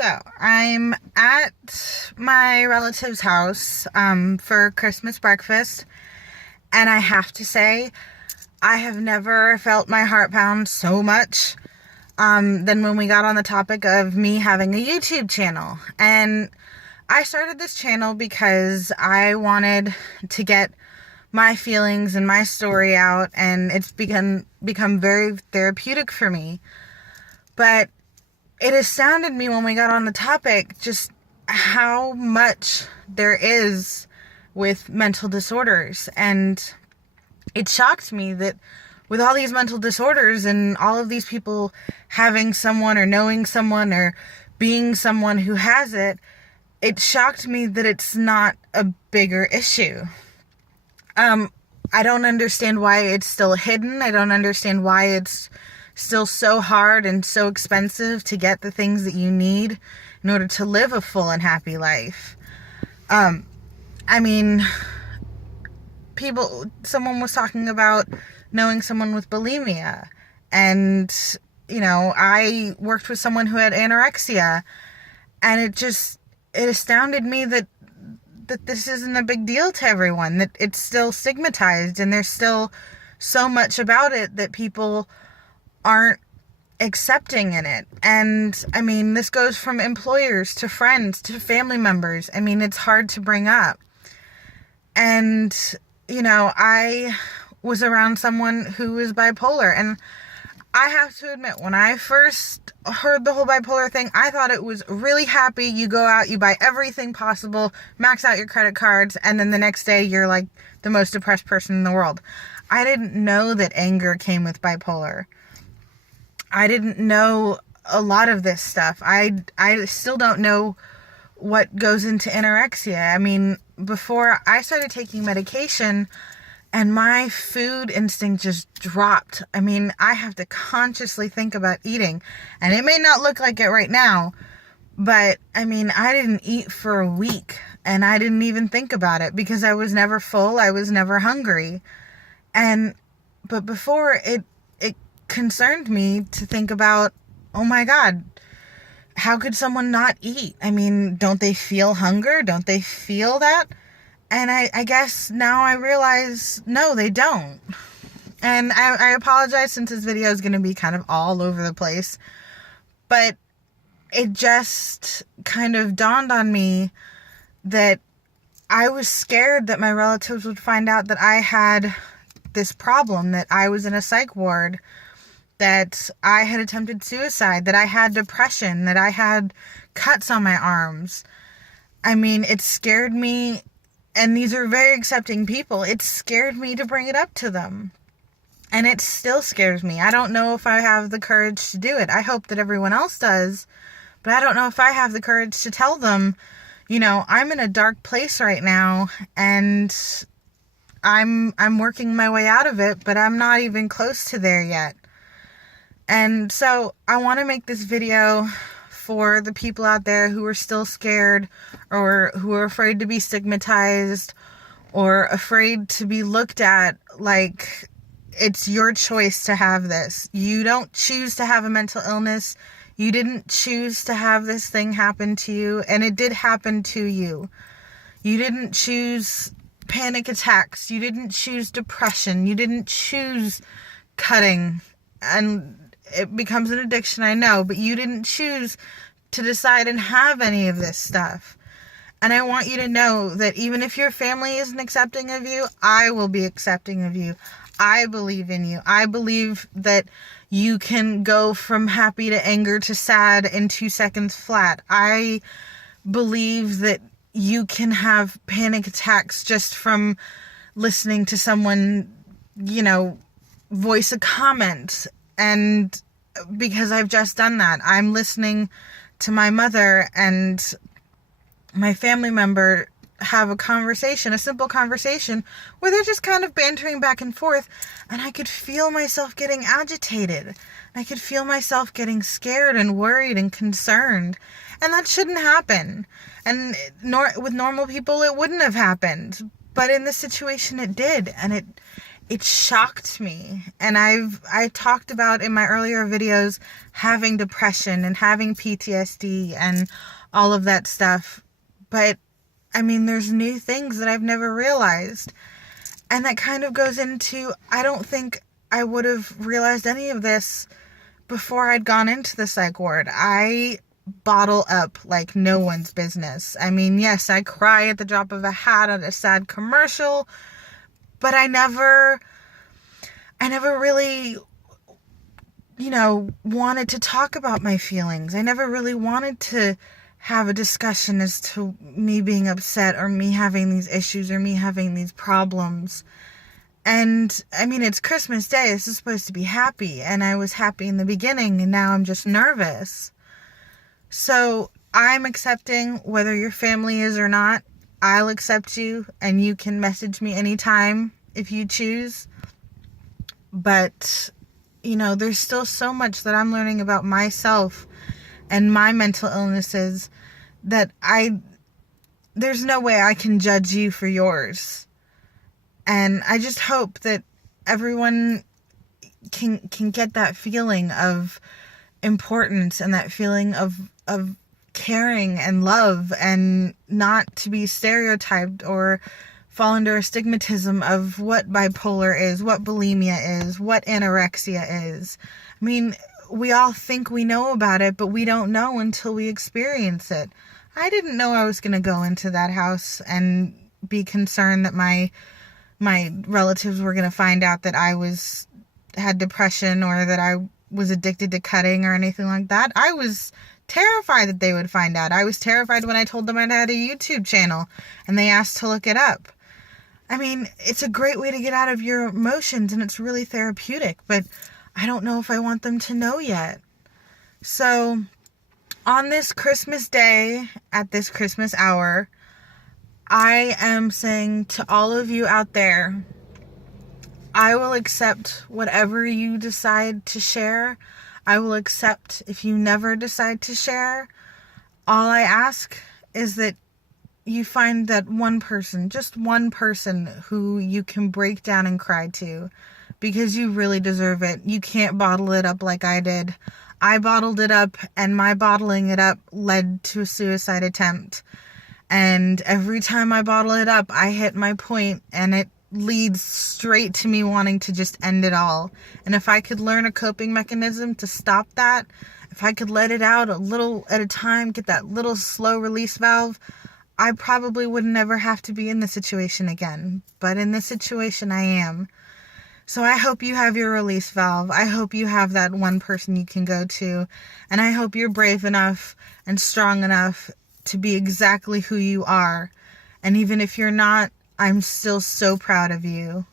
So, I'm at my relative's house for Christmas breakfast, and I have to say, I have never felt my heart pound so much than when we got on the topic of me having a YouTube channel. And I started this channel because I wanted to get my feelings and my story out, and it's become very therapeutic for me. But it astounded me when we got on the topic just how much there is with mental disorders. And it shocked me that with all these mental disorders and all of these people having someone or knowing someone or being someone who has it, it shocked me that it's not a bigger issue. I don't understand why it's still hidden. I don't understand why it's still so hard and so expensive to get the things that you need in order to live a full and happy life. Someone was talking about knowing someone with bulimia, and, I worked with someone who had anorexia, and it astounded me that this isn't a big deal to everyone, that it's still stigmatized, and there's still so much about it that people aren't accepting in it. And this goes from employers to friends to family members. It's hard to bring up. And I was around someone who was bipolar, and I have to admit, when I first heard the whole bipolar thing, I thought it was really happy. You go out, you buy everything possible, max out your credit cards, and then the next day you're like the most depressed person in the world. I didn't know that anger came with bipolar. I didn't know a lot of this stuff. I still don't know what goes into anorexia. Before I started taking medication, and my food instinct just dropped. I have to consciously think about eating. And it may not look like it right now, but I didn't eat for a week, and I didn't even think about it because I was never full. I was never hungry. But before, it concerned me to think about, oh my God, how could someone not eat? Don't they feel hunger? Don't they feel that? And I guess now I realize, no, they don't. And I apologize since this video is going to be kind of all over the place. But it just kind of dawned on me that I was scared that my relatives would find out that I had this problem, that I was in a psych ward, that I had attempted suicide, that I had depression, that I had cuts on my arms. It scared me. And these are very accepting people. It scared me to bring it up to them. And it still scares me. I don't know if I have the courage to do it. I hope that everyone else does. But I don't know if I have the courage to tell them, I'm in a dark place right now, and I'm working my way out of it, but I'm not even close to there yet. And so I want to make this video for the people out there who are still scared, or who are afraid to be stigmatized, or afraid to be looked at like it's your choice to have this. You don't choose to have a mental illness. You didn't choose to have this thing happen to you, and it did happen to you. You didn't choose panic attacks. You didn't choose depression. You didn't choose cutting, and it becomes an addiction, I know, but you didn't choose to decide and have any of this stuff. And I want you to know that even if your family isn't accepting of you, I will be accepting of you. I believe in you. I believe that you can go from happy to anger to sad in 2 seconds flat. I believe that you can have panic attacks just from listening to someone, voice a comment. And because I've just done that, I'm listening to my mother and my family member have a simple conversation, where they're just kind of bantering back and forth, and I could feel myself getting agitated. I could feel myself getting scared and worried and concerned, and that shouldn't happen. And with normal people, it wouldn't have happened, but in this situation, it did, and it shocked me. And I talked about in my earlier videos having depression and having PTSD and all of that stuff. But I mean, there's new things that I've never realized. And that kind of goes into, I don't think I would have realized any of this before I'd gone into the psych ward. I bottle up like no one's business. I mean, yes, I cry at the drop of a hat at a sad commercial, but I never really, wanted to talk about my feelings. I never really wanted to have a discussion as to me being upset or me having these issues or me having these problems. And I mean, it's Christmas Day. This is supposed to be happy. And I was happy in the beginning, and now I'm just nervous. So I'm accepting whether your family is or not. I'll accept you, and you can message me anytime if you choose. But, there's still so much that I'm learning about myself and my mental illnesses that there's no way I can judge you for yours. And I just hope that everyone can get that feeling of importance and that feeling of caring and love, and not to be stereotyped or fall under a stigmatism of what bipolar is, what bulimia is, what anorexia is. I mean, we all think we know about it, but we don't know until we experience it. I didn't know I was going to go into that house and be concerned that my relatives were going to find out that I had depression or that I was addicted to cutting or anything like that. I was terrified that they would find out. I was terrified when I told them I had a YouTube channel and they asked to look it up. I mean, it's a great way to get out of your emotions, and it's really therapeutic, but I don't know if I want them to know yet. So, on this Christmas day, at this Christmas hour, I am saying to all of you out there, I will accept whatever you decide to share. I will accept if you never decide to share. All I ask is that you find that one person, just one person who you can break down and cry to, because you really deserve it. You can't bottle it up like I did. I bottled it up, and my bottling it up led to a suicide attempt. And every time I bottle it up, I hit my point, and it leads straight to me wanting to just end it all. And if I could learn a coping mechanism to stop that, if I could let it out a little at a time, get that little slow release valve, I probably would never have to be in this situation again. But in this situation, I am. So I hope you have your release valve. I hope you have that one person you can go to. And I hope you're brave enough and strong enough to be exactly who you are. And even if you're not, I'm still so proud of you.